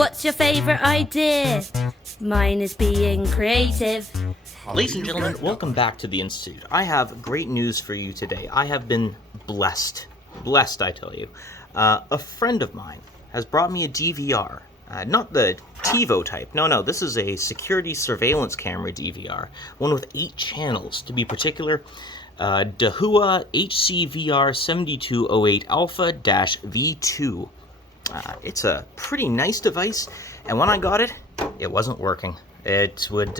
What's your favorite idea? Mine is being creative. Ladies and gentlemen, welcome back to the Institute. I have great news for you today. I have been blessed. Blessed, I tell you. A friend of mine has brought me a DVR. Not the TiVo type. No, this is a security surveillance camera DVR. One with 8 channels, to be particular. Dahua HCVR7208A-V2. It's a pretty nice device, and when I got it, it wasn't working. It would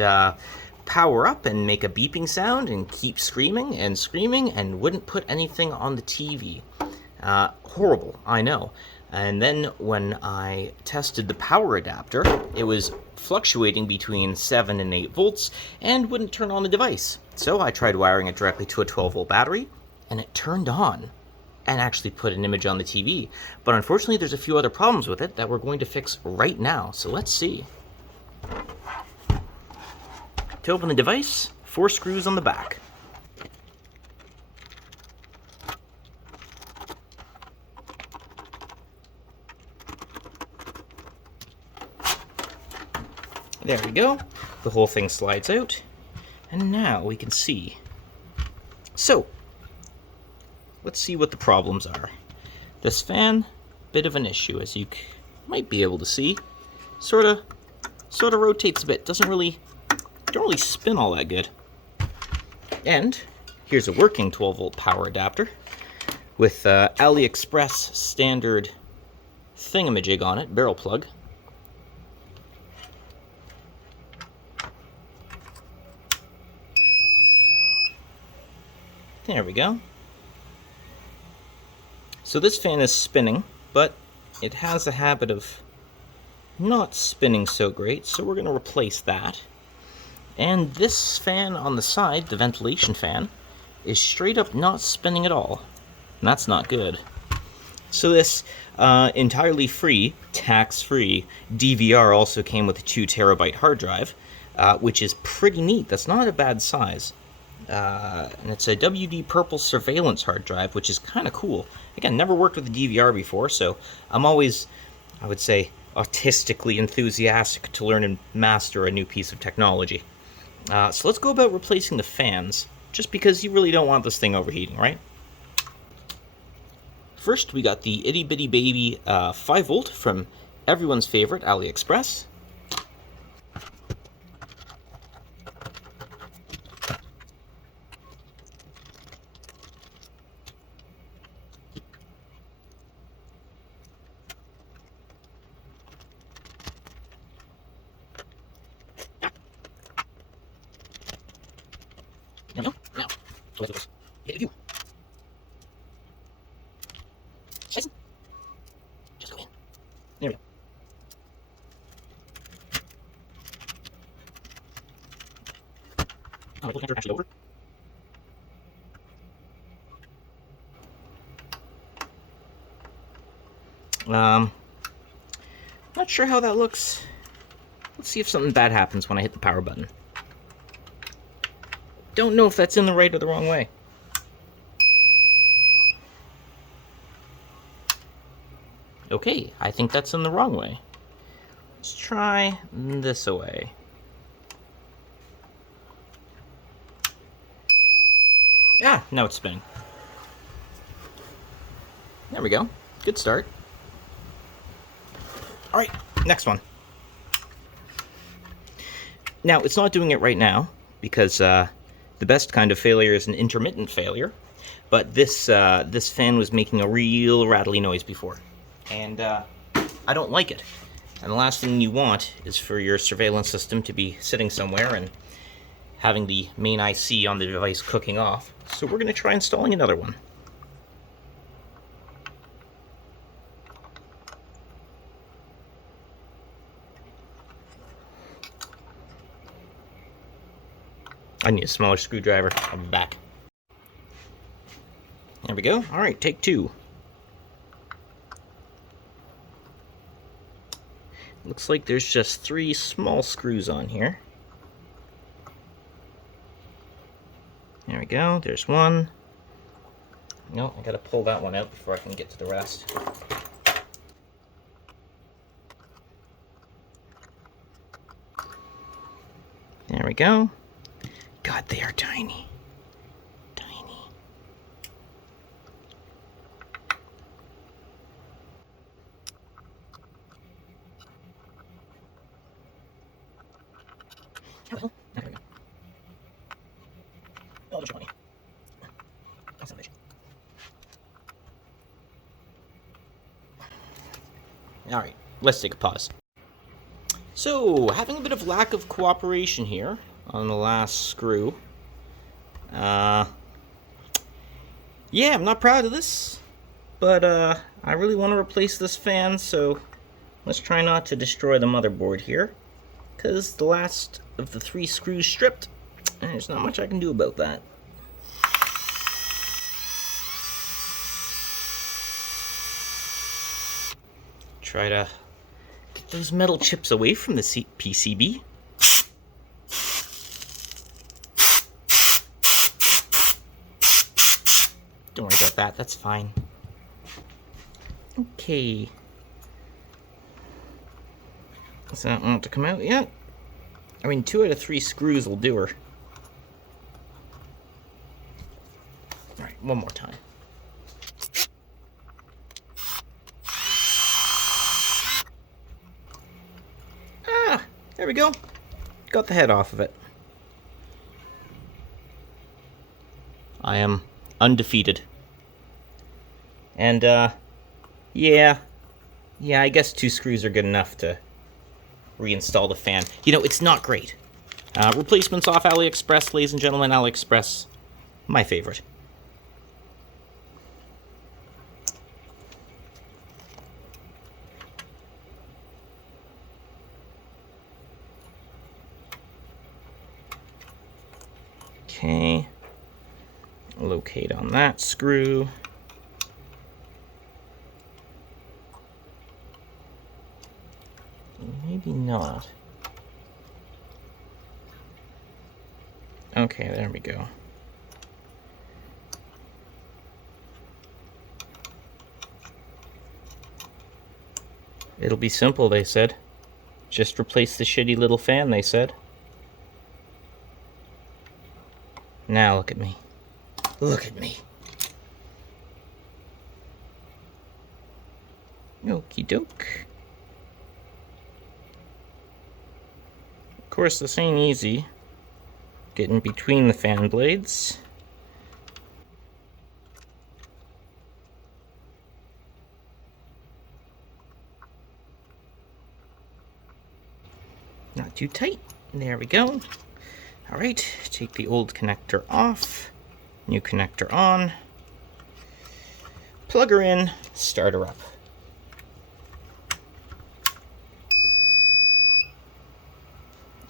power up and make a beeping sound and keep screaming and wouldn't put anything on the TV. Horrible, I know. And then when I tested the power adapter, it was fluctuating between 7 and 8 volts and wouldn't turn on the device. So I tried wiring it directly to a 12-volt battery, and it turned on and actually put an image on the TV. But unfortunately, there's a few other problems with it that we're going to fix right now. So let's see. To open the device, 4 screws on the back. There we go. The whole thing slides out. And now we can see. So, let's see what the problems are. This fan, bit of an issue, as you might be able to see. Sort of rotates a bit. Don't really spin all that good. And here's a working 12-volt power adapter with AliExpress standard thingamajig on it, barrel plug. There we go. So this fan is spinning, but it has a habit of not spinning so great, so we're going to replace that. And this fan on the side, the ventilation fan, is straight up not spinning at all. And that's not good. So this entirely free, tax-free DVR also came with a 2 terabyte hard drive, which is pretty neat. That's not a bad size. And it's a WD Purple surveillance hard drive, which is kind of cool. Again, never worked with a DVR before, so I'm always, I would say, autistically enthusiastic to learn and master a new piece of technology. So let's go about replacing the fans, just because you really don't want this thing overheating, right? First, we got the itty bitty baby 5-volt from everyone's favorite AliExpress. No. Let's hit you. Just go in. There we go. Oh, we'll actually over. Not sure how that looks. Let's see if something bad happens when I hit the power button. Don't know if that's in the right or the wrong way. Okay, I think that's in the wrong way. Let's try this way. Ah, now it's spinning. There we go. Good start. Alright, next one. Now, it's not doing it right now, because the best kind of failure is an intermittent failure, but this fan was making a real rattly noise before, and I don't like it. And the last thing you want is for your surveillance system to be sitting somewhere and having the main IC on the device cooking off. So we're going to try installing another one. I need a smaller screwdriver. I'll be back. There we go. Alright, take 2. Looks like there's just 3 small screws on here. There we go. There's one. No, I gotta pull that one out before I can get to the rest. we go. God, they are tiny. Tiny. Hello. There we go. Oh, there's money. That's not Alright, let's take a pause. So, having a bit of lack of cooperation here on the last screw. Yeah, I'm not proud of this, but I really want to replace this fan, so let's try not to destroy the motherboard here, because the last of the 3 screws stripped, and there's not much I can do about that. Try to get those metal chips away from the PCB. Don't worry about that, that's fine. Okay. Does that want to come out yet? I mean, 2 out of 3 screws will do her. Alright, one more time. Ah, there we go. Got the head off of it. I am undefeated. And, yeah, I guess 2 screws are good enough to reinstall the fan. You know, it's not great. Replacements off AliExpress, ladies and gentlemen. AliExpress, my favorite. Okay. Locate on that screw. Maybe not. Okay, there we go. It'll be simple, they said. Just replace the shitty little fan, they said. Now look at me. Look at me. Okie doke. Of course, this ain't easy. Getting between the fan blades. Not too tight. There we go. Alright, take the old connector off. New connector on. Plug her in, start her up.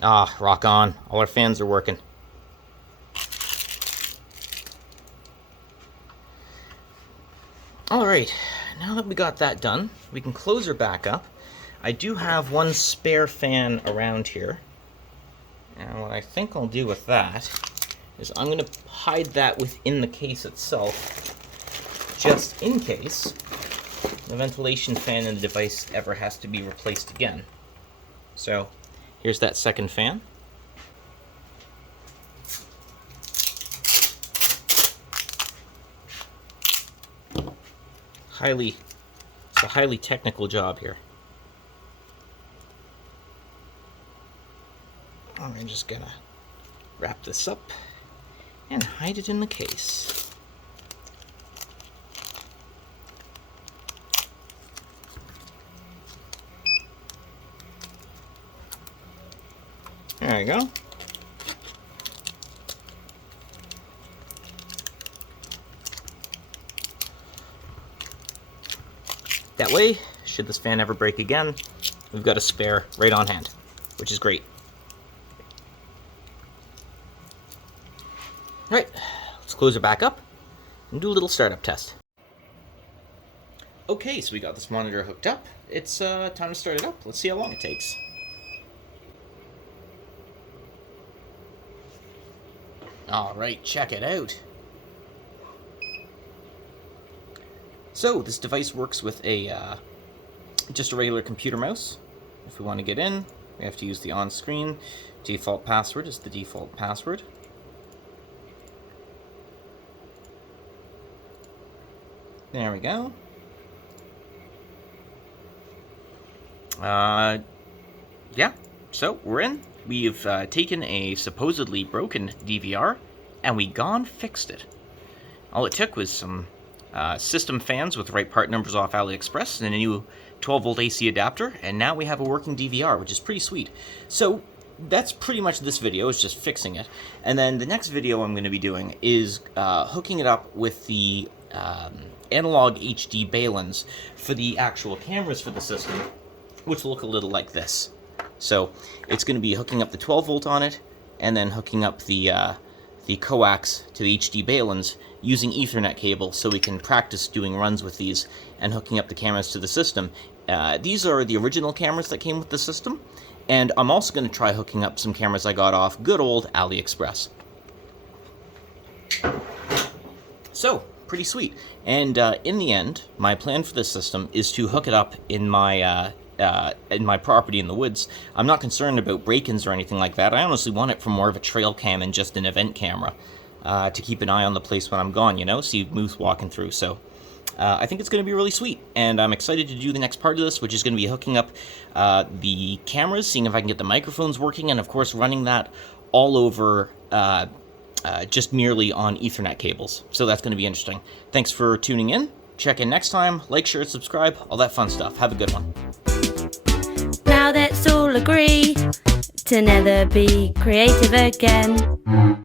Ah, rock on. All our fans are working. Alright, now that we got that done, we can close her back up. I do have one spare fan around here. And what I think I'll do with that is I'm going to hide that within the case itself, just in case the ventilation fan in the device ever has to be replaced again. So, here's that second fan. It's a highly technical job here. I'm just gonna wrap this up and hide it in the case. There you go. That way, should this fan ever break again, we've got a spare right on hand, which is great. Alright, let's close it back up and do a little startup test. Okay, so we got this monitor hooked up. It's time to start it up. Let's see how long it takes. Alright, check it out. So, this device works with a just a regular computer mouse. If we want to get in, We have to use the on-screen default password is the default password. There we go. Yeah, so we're in. We've taken a supposedly broken DVR and we gone fixed it. All it took was some system fans with the right part numbers off AliExpress and a new 12-volt AC adapter, and now we have a working DVR, which is pretty sweet. So that's pretty much this video, is just fixing it. And then the next video I'm going to be doing is hooking it up with the analog HD balance for the actual cameras for the system, which look a little like this. So it's going to be hooking up the 12-volt on it, and then hooking up the coax to the HD balance using Ethernet cable, so we can practice doing runs with these and hooking up the cameras to the system. These are the original cameras that came with the system, and I'm also going to try hooking up some cameras I got off good old AliExpress. So, pretty sweet. And in the end, my plan for this system is to hook it up in my property in the woods. I'm not concerned about break-ins or anything like that. I honestly want it for more of a trail cam and just an event camera to keep an eye on the place when I'm gone, you know, see moose walking through. So I think it's going to be really sweet, and I'm excited to do the next part of this, which is going to be hooking up the cameras, seeing if I can get the microphones working, and of course running that all over just merely on Ethernet cables. So that's going to be interesting. Thanks for tuning in. Check in next time. Like, share, subscribe, all that fun stuff. Have a good one. Now let's all agree to never be creative again.